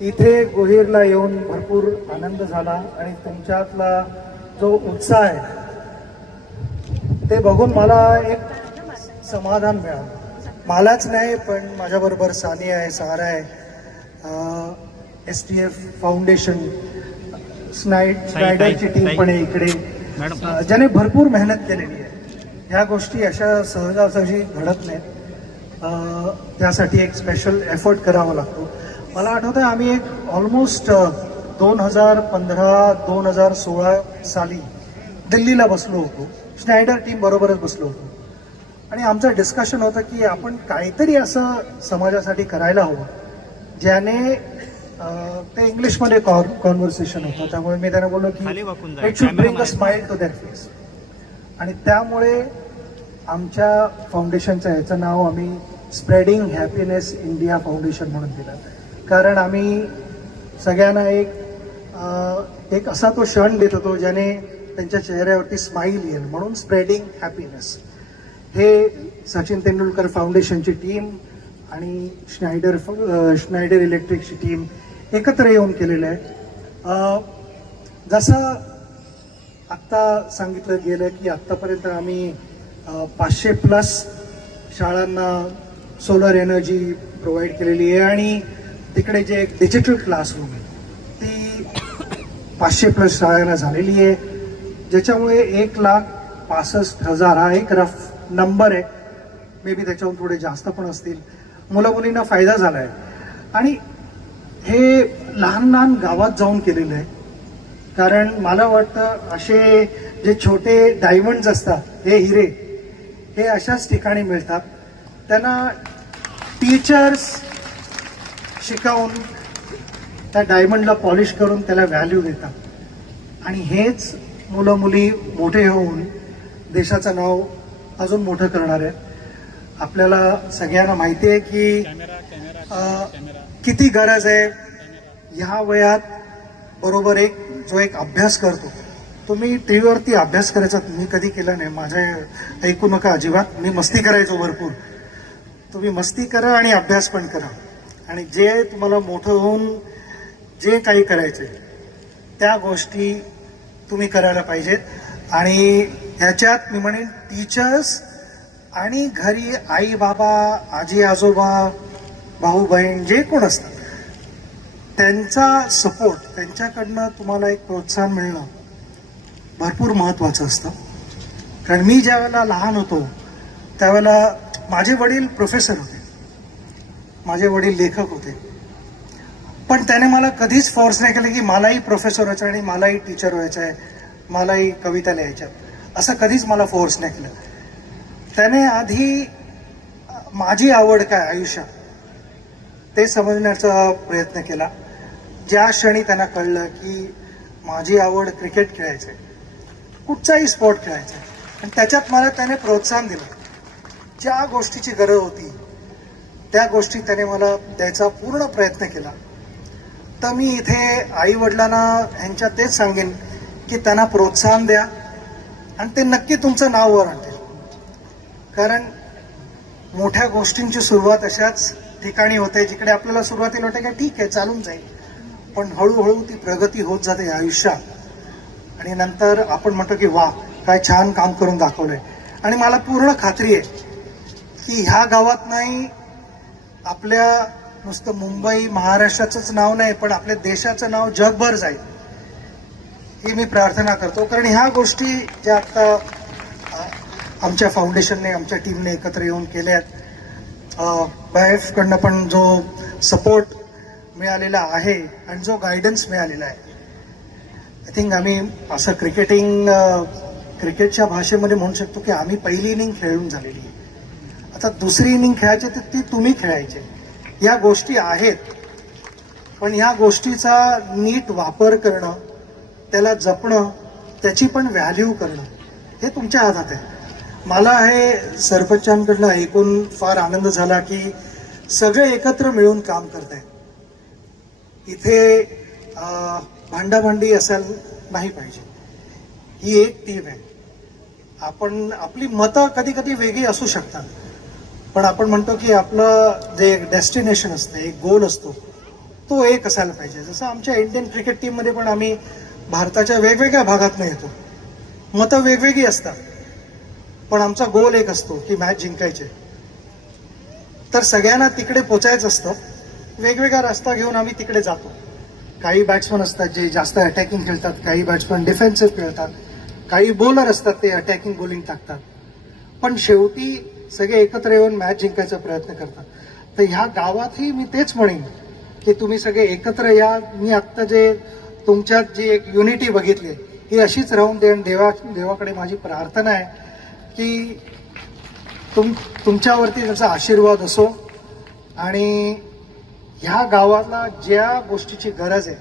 इथे गोहीरला येऊन भरपूर आनंद झाला आणि तुमच्यातला जो उत्साह आहे ते बघून मला एक समाधान मिळालं. मलाच नाही पण माझ्याबरोबर सानिया आहे, सहारा आहे, STF फाउंडेशन, स्नायडरची टीम पण आहे इकडे, ज्याने भरपूर मेहनत केलेली आहे. ह्या गोष्टी अशा सहजासहजी घडत नाहीत, त्यासाठी एक स्पेशल एफर्ट करावा लागतो. मला आठवतं आम्ही एक ऑलमोस्ट 2015-2016 साली दिल्लीला बसलो होतो, स्नायडर टीम बरोबरच बसलो होतो आणि आमचं डिस्कशन होतं की आपण काहीतरी असं समाजासाठी करायला हवं ज्याने ते इंग्लिशमध्ये कॉन्व्हर्सेशन होतं, त्यामुळे मी त्यांना बोललो की it should bring a smile to that face. आणि त्यामुळे आमच्या फाउंडेशनचं ह्याचं नाव आम्ही स्प्रेडिंग हॅपीनेस इंडिया फाउंडेशन म्हणून दिलं. कारण आम्ही सगळ्यांना एक असा तो क्षण देत होतो ज्याने त्यांच्या चेहऱ्यावरती स्माईल येईल, म्हणून स्प्रेडिंग हॅपीनेस हे सचिन तेंडुलकर फाउंडेशनची टीम आणि स्नायडर इलेक्ट्रिकची टीम एकत्र येऊन केलेलं आहे. जसं आत्ता सांगितलं गेलं की आत्तापर्यंत आम्ही 500+ शाळांना सोलर एनर्जी प्रोव्हाइड केलेली आहे आणि तिकडे जे एक डिजिटल क्लासरूम आहे ती 500+ शाळांना झालेली आहे, ज्याच्यामुळे 1,65,000 हा एक रफ नंबर आहे, मे बी त्याच्याहून थोडे जास्त पण असतील, मुलं मुलींना फायदा झाला आहे. आणि हे लहान लहान गावात जाऊन केलेलं आहे. कारण मला वाटतं असे जे छोटे डायमंड्स असतात, हे हिरे, हे अशाच ठिकाणी मिळतात. त्यांना टीचर्स शिकवून त्या डायमंडला पॉलिश करून त्याला व्हॅल्यू देतात आणि हेच मुलं मुली मोठे होऊन देशाचं नाव अजून मोठं करणार आहे. आपल्याला सगळ्यांना माहिती आहे की किती गरज आहे ह्या वयात बरोबर जो एक अभ्यास करतो. तुम्ही टीव्हीवरती अभ्यास करायचा मी कधी केला नाही, माझे ऐकू नका अजिबात, मी मस्ती करायचो भरपूर. तुम्ही मस्ती करा आणि अभ्यास पण करा आणि जे तुम्हाला मोठं होऊन जे काही करायचे त्या गोष्टी तुम्ही करायला पाहिजेत. आणि ह्याच्यात मी म्हणेन टीचर्स आणि घरी आई बाबा, आजी आजोबा, भाऊ बहीण जे कोण असतात त्यांचा सपोर्ट, त्यांच्याकडनं तुम्हाला एक प्रोत्साहन मिळणं भरपूर महत्वाचं असतं. कारण मी ज्या वेळेला लहान होतो त्यावेळेला माझे वडील प्रोफेसर होते, माझे वडील लेखक होते, पण त्याने मला कधीच फोर्स नाही केलं की मलाही प्रोफेसर व्हायचं आणि मलाही टीचर व्हायचं आहे, मलाही कविता लिहायच्या, असं कधीच मला फोर्स नाही केलं. त्याने आधी माझी आवड काय आयुष्यात ते समजण्याचा प्रयत्न केला. ज्या क्षणी त्यांना कळलं की माझी आवड क्रिकेट खेळायचं, कुठचाही स्पोर्ट खेळायचा, आणि त्याच्यात मला त्याने प्रोत्साहन दिलं. ज्या गोष्टीची गरज होती त्या गोष्टी त्याने मला द्यायचा पूर्ण प्रयत्न केला. तर मी इथे आई वडिलांना ह्यांच्या तेच सांगेन की त्यांना प्रोत्साहन द्या आणि ते नक्की तुमचं नाव वर आणतील. कारण मोठ्या गोष्टींची सुरुवात अशाच ठिकाणी होते जिकडे आपल्याला सुरुवातीला वाटतं की ठीक आहे चालून जाईल, पण हळूहळू ती प्रगती होत जाते आयुष्यात आणि नंतर आपण म्हणतो की वा काय छान काम करून दाखवलंय. आणि मला पूर्ण खात्री आहे की ह्या गावात नाही, आपल्या नुसतं मुंबई महाराष्ट्राचंच नाव नाही पण आपल्या देशाचं नाव जगभर जाईल ही मी प्रार्थना करतो. कारण ह्या गोष्टी ज्या आता आमच्या फाउंडेशनने, आमच्या टीमने एकत्र येऊन केल्यात, BIF कडनं पण जो सपोर्ट मिळालेला आहे आणि जो गायडन्स मिळालेला आहे, आय थिंक आम्ही असं क्रिकेटच्या भाषेमध्ये म्हणू शकतो की आम्ही पहिली इनिंग खेळून झालेली आहे, आता दुसरी इनिंग खेळायची तर ती तुम्ही खेळायचे. या गोष्टी आहेत, पण ह्या गोष्टीचा नीट वापर करणं, त्याला जपणं, त्याची पण व्हॅल्यू करणं हे तुमच्या हातात आहे. मला हे सरपंचांकडनं ऐकून फार आनंद झाला की सगळे एकत्र मिळून काम करत आहेत. इथे भांडाभांडी असायला नाही पाहिजे, ही एक टीम आहे. आपण आपली मतं कधी कधी वेगळी असू शकतात, पण आपण म्हणतो की आपलं जे डेस्टिनेशन असतं, एक गोल असतो, तो एक असायला पाहिजे. जसं आमच्या इंडियन क्रिकेट टीममध्ये पण आम्ही भारताच्या वेगवेगळ्या भागातून येतो, मतं वेगवेगळी असतात, पण आमचा गोल एक असतो की मॅच जिंकायचे. तर सगळ्यांना तिकडे पोचायचं असतं, वेगवेगळा रस्ता घेऊन आम्ही तिकडे जातो. काही बॅट्समन असतात जे जास्त अटॅकिंग खेळतात, काही बॅट्समन डिफेन्सिव्ह खेळतात, काही बॉलर असतात ते अटॅकिंग बॉलिंग टाकतात, पण शेवटी सगळे एकत्र येऊन मॅच जिंकायचा प्रयत्न करतात. तर ह्या गावातही मी तेच म्हणेन की तुम्ही सगळे एकत्र या. मी आत्ता जे तुमच्यात जी एक युनिटी बघितली ही अशीच राहून दे. आणि देवाकडे माझी प्रार्थना आहे की तुमच्यावरती त्याचा आशीर्वाद असो आणि ह्या गावाला ज्या गोष्टीची गरज आहे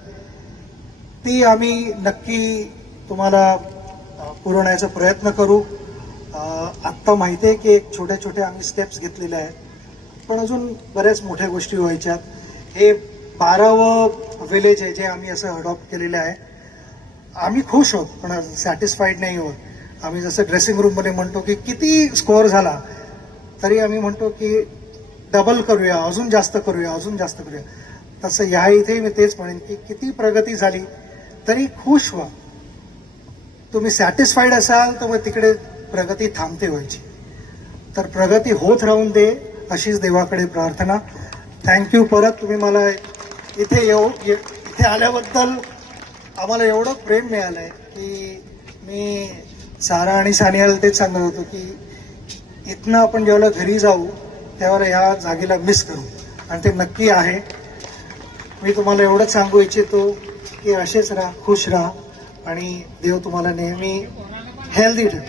ती आम्ही नक्की तुम्हाला पुरवण्याचा प्रयत्न करू. आत्ता माहिती आहे की एक छोट्या छोट्या आम्ही स्टेप्स घेतलेल्या आहेत, पण अजून बऱ्याच मोठ्या गोष्टी व्हायच्यात. हे 12वं विलेज आहे जे आम्ही असं अडॉप्ट केलेलं आहे. आम्ही खुश आहोत पण सॅटिस्फाईड नाही आहोत. आम्ही जसं ड्रेसिंग रूममध्ये म्हणतो की किती स्कोअर झाला तरी आम्ही म्हणतो की डबल करूया, अजून जास्त करूया, अजून जास्त करूया. तसं ह्या इथे मी तेच म्हणेन की किती प्रगती झाली तरी खुश व्हा. तुम्ही सॅटिस्फाईड असाल तर मग तिकडे प्रगती थांबते व्हायची. तर प्रगती होत राहून दे अशीच देवाकडे प्रार्थना. थँक्यू. परत तुम्ही मला इथे आल्याबद्दल आम्हाला एवढं प्रेम मिळालंय की मी सारा आणि सानियाला तेच सांगत होतो की इथनं आपण जेव्हा घरी जाऊ त्यावर ह्या जागेला मिस करू, आणि ते नक्की आहे. मी तुम्हाला एवढंच सांगू इच्छितो की असेच राहा, खुश राहा आणि देव तुम्हाला नेहमी हेल्दी ठेव.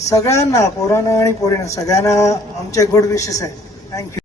सगळ्यांना, पोरांना आणि पोरींना सगळ्यांना आमचे गुड विशेस आहे. थँक्यू.